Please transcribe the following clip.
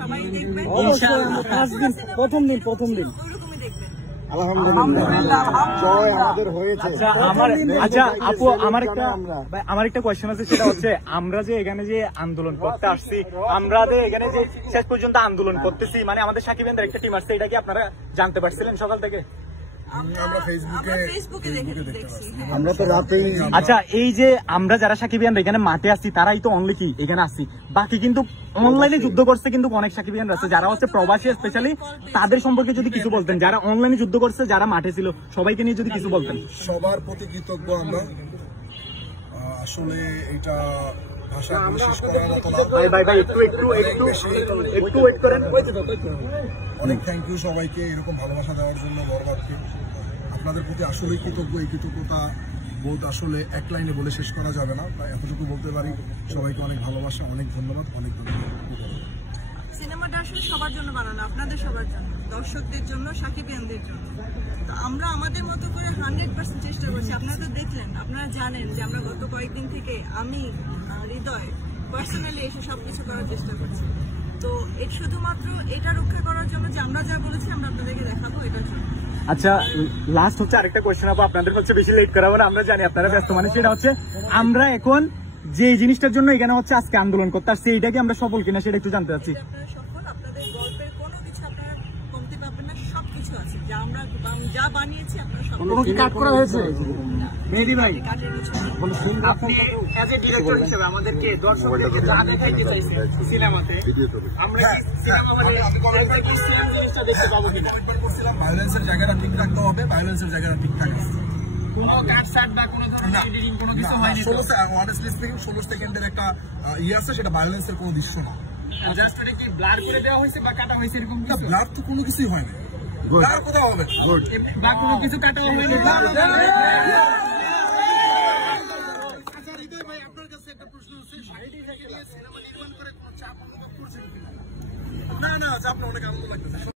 সবাই দেখবেন প্রথম দিন ওইরকমই দেখবেন। আলহামদুলিল্লাহ জয় আমাদের হয়েছে। আচ্ছা আপু, আমার একটা কোয়েশ্চেন আছে, সেটা হচ্ছে আমরা যে এখানে যে আন্দোলন করতে আসছি, আমরা যে এখানে যে শেষ পর্যন্ত আন্দোলন করতেছি, মানে আমাদের সাকিবের একটা টিম আসছে, এটা কি আপনারা জানতে পারছিলেন সকাল থেকে? আমরা ফেসবুকে দেখছি। আমরা তো রাতেই আচ্ছা, এই যে আমরা যারা সাকিবিয়ান এখানে মাঠে আসছি, তারাই তো অনলি কি এখানে আসছি, বাকি কিন্তু অনলাইনে যুদ্ধ করছে কিন্তু অনেক সাকিবিয়ান আছে যারা হচ্ছে প্রবাসী, স্পেশালি তাদের সম্পর্কে যদি কিছু বলতেন, যারা অনলাইনে যুদ্ধ করছে, যারা মাঠে ছিল, সবাইকে নিয়ে যদি কিছু বলতেন। সবার প্রতি কৃতজ্ঞ আমরা। আসলে এটা ভাষা শেষ করার মতো না। একটু ওয়েট করেন। অনেক থ্যাংক ইউ সবাইকে এরকম ভালোবাসা দেওয়ার জন্য, বরবাদকে। আপনাদের প্রতি আসলেই কৃতজ্ঞ। এই কৃতজ্ঞতা বোধ আসলে এক লাইনে বলে শেষ করা যাবে না, তাই এতটুকু বলতে পারি। সবাইকে অনেক ভালোবাসা, অনেক ধন্যবাদ, অনেক ধন্যবাদ। সিনেমাটা আসলে সবার জন্য বানানো, আপনাদের সবার জন্য, দর্শকদের জন্য, সাকিবিয়ানদের জন্য। তো আমরা আমাদের মতো করে 100% চেষ্টা করছি। আপনারা তো দেখলেন, আপনারা জানেন যে আমরা গত কয়েকদিন থেকে আমি হৃদয় পার্সোনালি এসে সবকিছু করার চেষ্টা করছি। তো শুধুমাত্র এটা রক্ষা করার জন্য যে আমরা যা বলেছি আমরা আপনাদেরকে দেখাবো, এটার জন্য। আচ্ছা, লাস্ট হচ্ছে আরেকটা কোয়েশ্চেন আপু, আপনাদের হচ্ছে বেশি লেট করাবো না, আমরা জানি আপনারা ব্যস্ত মানুষ। সেটা হচ্ছে আমরা এখন যে জিনিসটার জন্য এখানে হচ্ছে আজকে আন্দোলন করতে আসছি, এইটা কি আমরা সফল কিনা সেটা একটু জানতে চাচ্ছি। আপনারা সফল, আপনাদের গল্পের কোনো কিছু আপনারা কমতে পারবেন না, সবকিছু আছে যা আমরা যা বানিয়েছি আপনারা সব। কোনো কি কাট করা হয়েছে মেহেদী ভাই? কাটের কিছু আপনি অ্যাজ এ ডিরেক্টর হিসেবে আমাদেরকে দর্শকদেরকে যা দেখাইতে চাইছেন সিনেমাতে, আমরা সিনেমা মানে সেম জিনিসটা দেখতে পাবো কিনা? একবার করছিলাম, ভায়োলেন্সের জায়গাটা ঠিক রাখতে হবে, ভায়োলেন্সের জায়গাটা ঠিকঠাক আছে। কোনো কাট সাট বা কোনো ধরনের এডিটিং কোনো কিছু হয়নি? 16 সেকেন্ডের একটা ইয়ে আছে, সেটা ভায়োলেন্সের কোনো দৃশ্য না। জাস্ট এটা কি ব্লার করে দেওয়া হয়েছে বা কাটা হয়েছে এরকম না, কিছু? ব্লাড তো কোনো কিছুই হয় না। ব্লার কোথাও হবে? বা কোনো কিছু কাটা হয়নি? আচ্ছা হৃদয় ভাই, আপনার কাছে একটা প্রশ্ন আছে, সিনেমা নির্মাণ করে কোনো চাপ অনুভব করছেন কিনা? না, চাপ না, অনেক আনন্দ লাগতেছে।